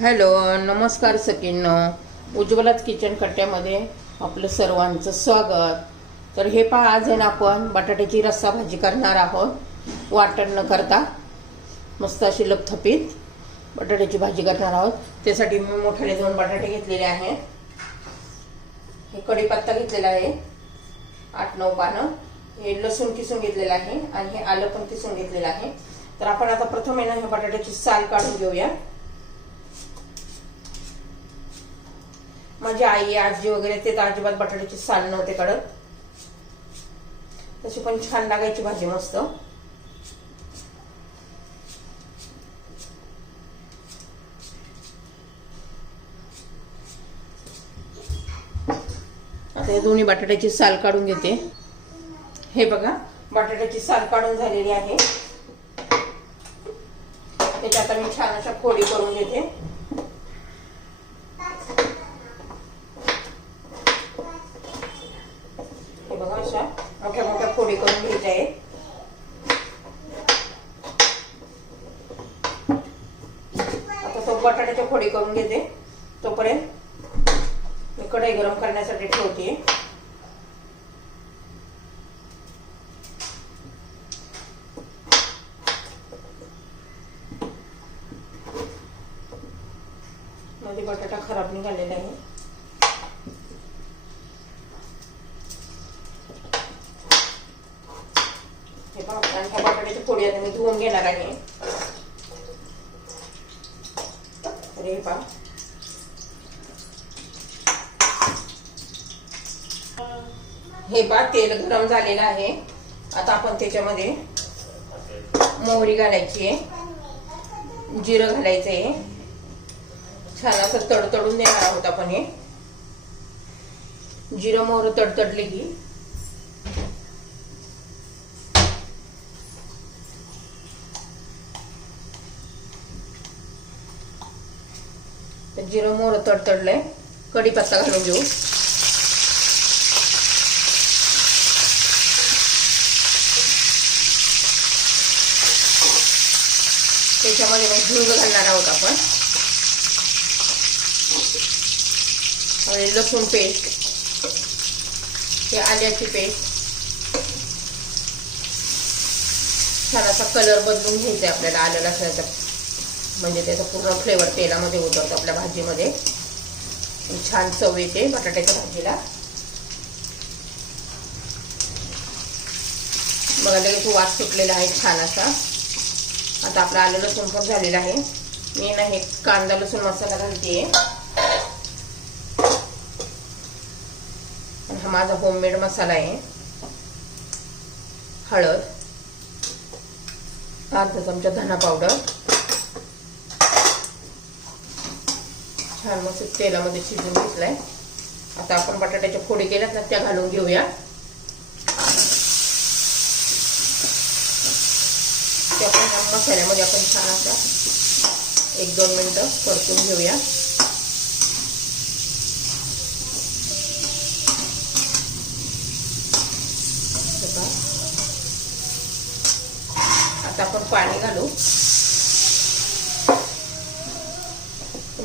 Hello नमस्कार सकींनो उज्ज्वलाच kitchen कट्ट्यामध्ये आपलं सर्वांचं स्वागत. तर हे पहा आज आहे ना आपण बटाट्याची रस्सा भाजी करणार आहोत. वाटण न करता. मस्त अशी लपथपीत बटाट्याची भाजी करणार आहोत. त्यासाठी मी मोठ्याने दोन बटाटे घेतलेले आहेत. हे कढीपत्ता घेतलेला आहे. आठ नऊ पानं. हे लसूण किसून घेतलेलं आहे आणि हे आलं पण किसून घेतलेलं आहे. तर आपण आता प्रथम आहे ना हे बटाट्याची साल काढून घेऊया. माझी आई आजी वगैरे ते तर अजिबात बटाट्याची साल नव्हते काढत. तशी पण छान लागायची भाजी मस्त. आता हे दोन्ही बटाट्याची साल काढून घेते. हे बघा बटाट्याची साल काढून झालेली आहे. त्याच्यात आता मी छान अशा फोडी करून घेते हे बघा अशा मोठ्या मोठ्या फोडी करून घ्यायच्या आहेत आता तो बटाट्याच्या फोडी करून घेते. तोपर्यंत मी कढई गरम करण्यासाठी ठेवते. मध्ये बटाटा खराब निघालेला आहे हे पहा आणि बटाट्याच्या फोडी आता मी धुवून घेणार आहे तर हे पहा. हे पहा तेल गरम झालेलं आहे. आता आपण त्याच्यामध्ये मोहरी घालायची आहे. जिरं घालायचं आहे. छान असं तडतडून देणार आहोत आपण हे. जिरं मोहरं तडतडले की जिरं मोर तडतडलंय कढीपत्ता घालून घेऊ. त्याच्यामध्ये मग हिंग घालणार आहोत आपण. लसूण पेस्ट. हे आल्याची पेस्ट. छान असा कलर बदलून घ्यायचा आहे आपल्याला आलं लसणाचा म्हणजे त्याचा पूर्ण फ्लेवर तेलामध्ये उतरतो आपल्या भाजीमध्ये. छान चव येते बटाट्याच्या भाजीला. बघा लगेच वास सुटलेला आहे छान असा. आता आपला आलं लसूण पण झालेला आहे. मी ना हे कांदा लसूण मसाला घालते. हा माझा होममेड मसाला आहे. हळद अर्धा चमचा धना पावडर छान मस्त तेलामध्ये शिजून घेतलाय. आता आपण बटाट्याच्या फोडी केल्यात ना त्या घालून घेऊया. त्या पण मसाल्यामध्ये आपण छान असा एक दोन मिनटं परतून घेऊया. आता आपण पाणी घालू.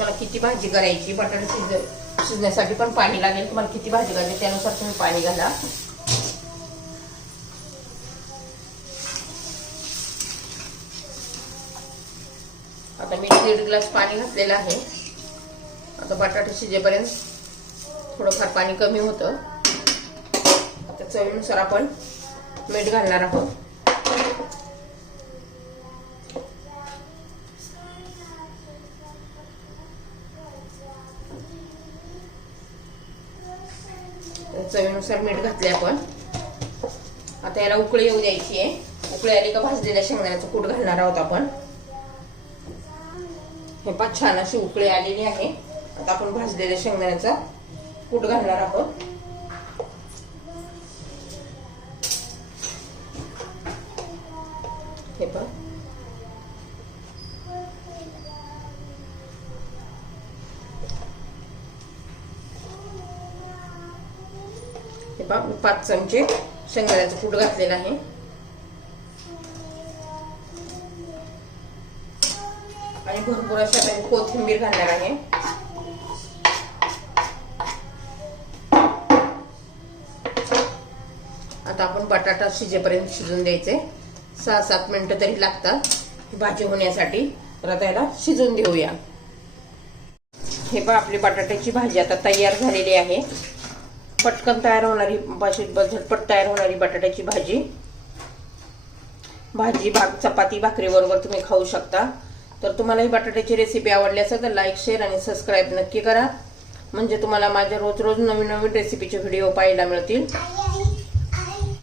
तुम्हाला किती भाजी करायची बटाटे शिज शिजण्यासाठी पण पाणी लागेल. तुम्हाला किती भाजी करायची त्यानुसार तुम्ही पाणी घाला. आता मी दीड ग्लास पाणी घातलेलं आहे. आता बटाटे शिजेपर्यंत थोडंफार पाणी कमी होतं. आता चवीनुसार आपण मीठ घालणार आहोत. चवीनुसार मीठ घातले आपण. आता याला उकळी येऊ द्यायची आहे. उकळी आली का भाजलेल्या शेंगदाण्याचं कूट घालणार आहोत आपण. हे पाच छान अशी उकळी आलेली आहे. आता आपण भाजलेल्या शेंगदाण्याचा कूट घालणार आहोत. हे पहा मी पाच चमचे शेंगदाण्याचं कूट घातलेलं आहे. आणि भरपूर अशा मी कोथिंबीर घालणार आहे. आता आपण बटाटा शिजेपर्यंत शिजून द्यायचे. सहा सात मिनिटं तरी लागतात. भाजी होण्यासाठी. तर आता याला शिजून देऊया. हे बघा आपली बटाट्याची भाजी आता तयार झालेली आहे. पटकन तयार होणारी भाजी झटपट तयार होणारी बटाट्याची भाजी. भाजी भाग चपाती भाकरीबरोबर तुम्ही खाऊ शकता. तर तुम्हाला ही बटाट्याची रेसिपी आवडली असेल तर लाईक शेअर आणि सबस्क्राईब नक्की करा. म्हणजे तुम्हाला माझ्या रोज रोज नवीन नवीन रेसिपीचे व्हिडिओ पाहायला मिळतील.